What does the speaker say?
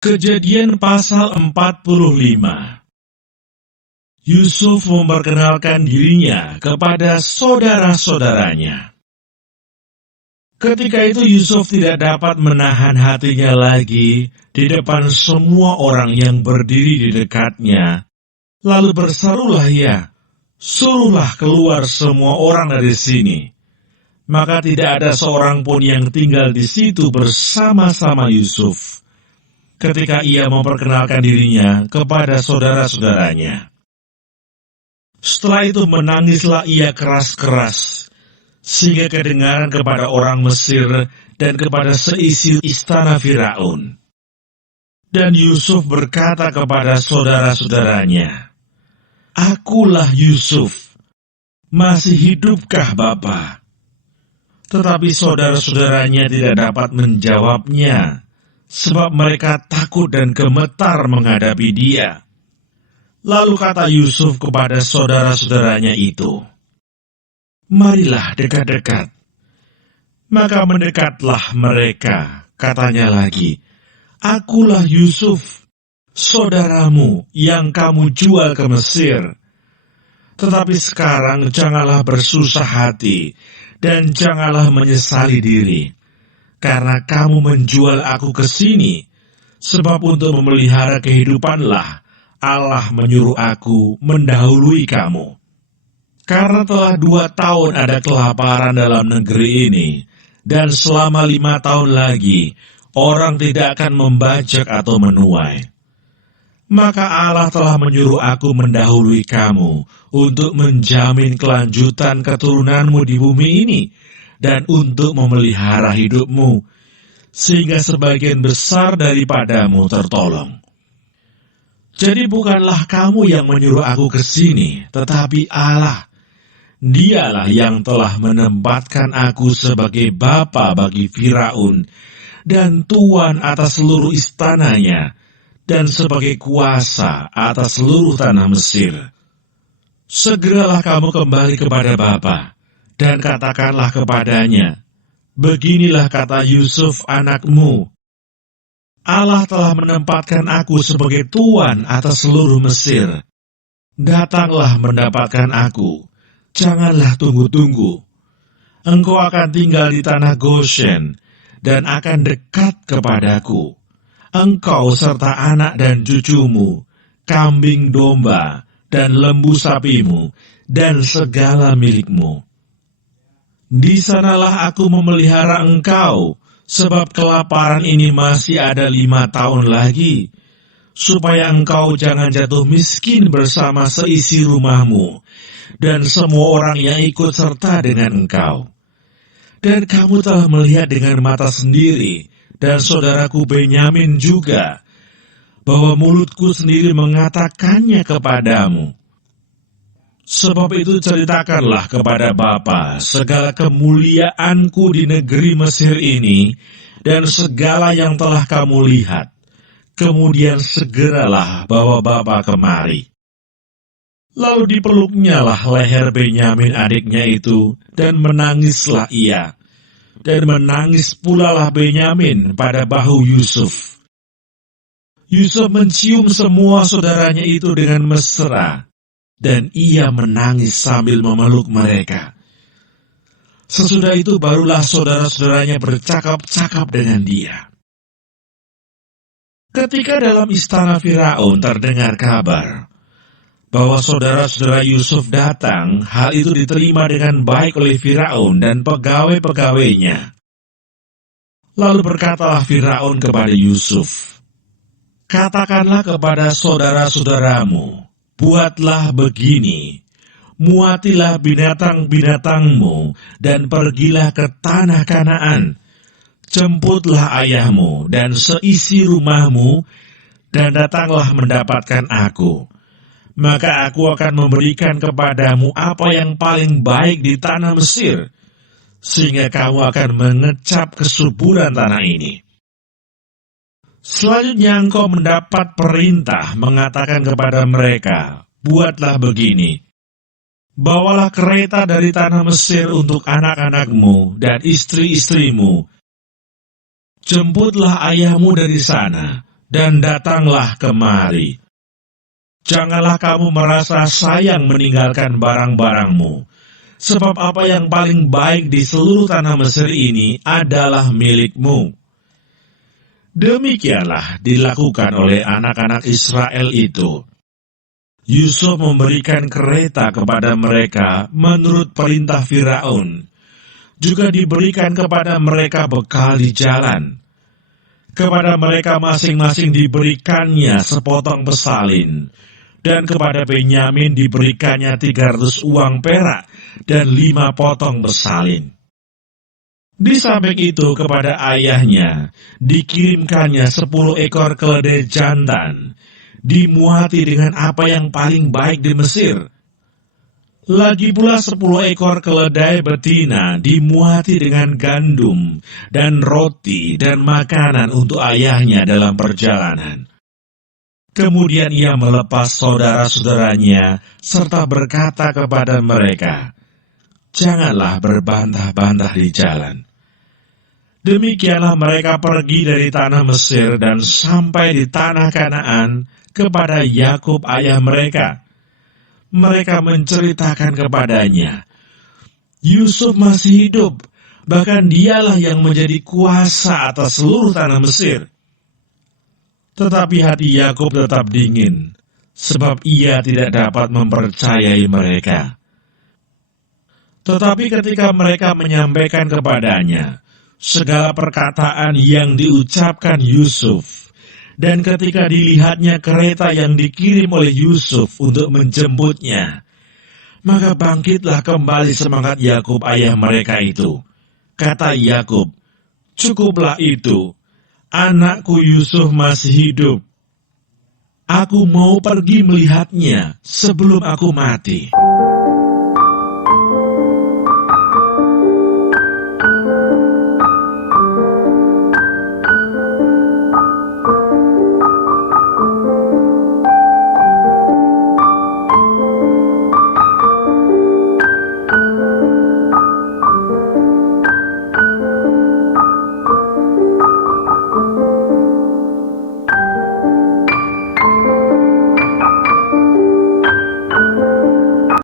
Kejadian pasal 45. Yusuf memperkenalkan dirinya kepada saudara-saudaranya. Ketika itu Yusuf tidak dapat menahan hatinya lagi di depan semua orang yang berdiri di dekatnya. Lalu berserulah ia, "Suruhlah keluar semua orang dari sini." Maka tidak ada seorang pun yang tinggal di situ bersama-sama Yusuf ketika ia memperkenalkan dirinya kepada saudara-saudaranya. Setelah itu menangislah ia keras-keras, sehingga kedengaran kepada orang Mesir dan kepada seisi istana Firaun. Dan Yusuf berkata kepada saudara-saudaranya, "Akulah Yusuf, masih hidupkah Bapa?" Tetapi saudara-saudaranya tidak dapat menjawabnya, sebab mereka takut dan gemetar menghadapi dia. Lalu kata Yusuf kepada saudara-saudaranya itu, "Marilah dekat-dekat." Maka mendekatlah mereka, katanya lagi, "Akulah Yusuf, saudaramu yang kamu jual ke Mesir. Tetapi sekarang janganlah bersusah hati, dan janganlah menyesali diri, karena kamu menjual aku ke sini, sebab untuk memelihara kehidupanlah Allah menyuruh aku mendahului kamu. Karena telah 2 tahun ada kelaparan dalam negeri ini, dan selama 5 tahun lagi orang tidak akan membajak atau menuai. Maka Allah telah menyuruh aku mendahului kamu untuk menjamin kelanjutan keturunanmu di bumi ini dan untuk memelihara hidupmu, sehingga sebagian besar daripadamu tertolong. Jadi bukanlah kamu yang menyuruh aku ke sini, tetapi Allah. Dialah yang telah menempatkan aku sebagai bapa bagi Firaun dan tuan atas seluruh istananya, dan sebagai kuasa atas seluruh tanah Mesir. Segeralah kamu kembali kepada Bapa, dan katakanlah kepadanya, beginilah kata Yusuf anakmu, Allah telah menempatkan aku sebagai tuan atas seluruh Mesir. Datanglah mendapatkan aku, janganlah tunggu-tunggu. Engkau akan tinggal di tanah Goshen, dan akan dekat kepadaku. Engkau serta anak dan cucumu, kambing domba, dan lembu sapimu, dan segala milikmu. Di sanalah aku memelihara engkau, sebab kelaparan ini masih ada 5 tahun lagi, supaya engkau jangan jatuh miskin bersama seisi rumahmu, dan semua orang yang ikut serta dengan engkau. Dan kamu telah melihat dengan mata sendiri, dan saudaraku Benyamin juga, bahwa mulutku sendiri mengatakannya kepadamu. Sebab itu ceritakanlah kepada Bapa segala kemuliaanku di negeri Mesir ini, dan segala yang telah kamu lihat. Kemudian segeralah bawa Bapa kemari. Lalu dipeluknyalah leher Benyamin adiknya itu, dan menangislah ia. Dan menangis pulalah Benyamin pada bahu Yusuf. Yusuf mencium semua saudaranya itu dengan mesra, dan ia menangis sambil memeluk mereka. Sesudah itu barulah saudara-saudaranya bercakap-cakap dengan dia. Ketika dalam istana Firaun terdengar kabar bahwa saudara-saudara Yusuf datang, hal itu diterima dengan baik oleh Firaun dan pegawai-pegawainya. Lalu berkatalah Firaun kepada Yusuf, "Katakanlah kepada saudara-saudaramu, buatlah begini, muatilah binatang-binatangmu, dan pergilah ke tanah Kanaan. Jemputlah ayahmu dan seisi rumahmu, dan datanglah mendapatkan aku. Maka aku akan memberikan kepadamu apa yang paling baik di tanah Mesir, sehingga kamu akan mengecap kesuburan tanah ini." Selanjutnya engkau mendapat perintah mengatakan kepada mereka, "Buatlah begini, bawalah kereta dari tanah Mesir untuk anak-anakmu dan istri-istrimu. Jemputlah ayahmu dari sana, dan datanglah kemari. Janganlah kamu merasa sayang meninggalkan barang-barangmu, sebab apa yang paling baik di seluruh tanah Mesir ini adalah milikmu. Demikianlah dilakukan oleh anak-anak Israel itu. Yusuf memberikan kereta kepada mereka menurut perintah Firaun. Juga diberikan kepada mereka bekal di jalan. Kepada mereka masing-masing diberikannya sepotong pesalin, dan kepada Benyamin diberikannya 300 uang perak dan 5 potong pesalin. Di samping itu kepada ayahnya dikirimkannya 10 ekor keledai jantan, dimuati dengan apa yang paling baik di Mesir. Lagi pula 10 ekor keledai betina dimuati dengan gandum dan roti dan makanan untuk ayahnya dalam perjalanan. Kemudian ia melepas saudara-saudaranya serta berkata kepada mereka, "Janganlah berbantah-bantah di jalan." Demikianlah mereka pergi dari tanah Mesir dan sampai di tanah Kanaan kepada Yakub ayah mereka. Mereka menceritakan kepadanya, Yusuf masih hidup, bahkan dialah yang menjadi kuasa atas seluruh tanah Mesir. Tetapi hati Yakub tetap dingin, sebab ia tidak dapat mempercayai mereka. Tetapi ketika mereka menyampaikan kepadanya segala perkataan yang diucapkan Yusuf, dan ketika dilihatnya kereta yang dikirim oleh Yusuf untuk menjemputnya, maka bangkitlah kembali semangat Yakub ayah mereka itu. Kata Yakub, "Cukuplah itu, anakku Yusuf masih hidup. Aku mau pergi melihatnya sebelum aku mati."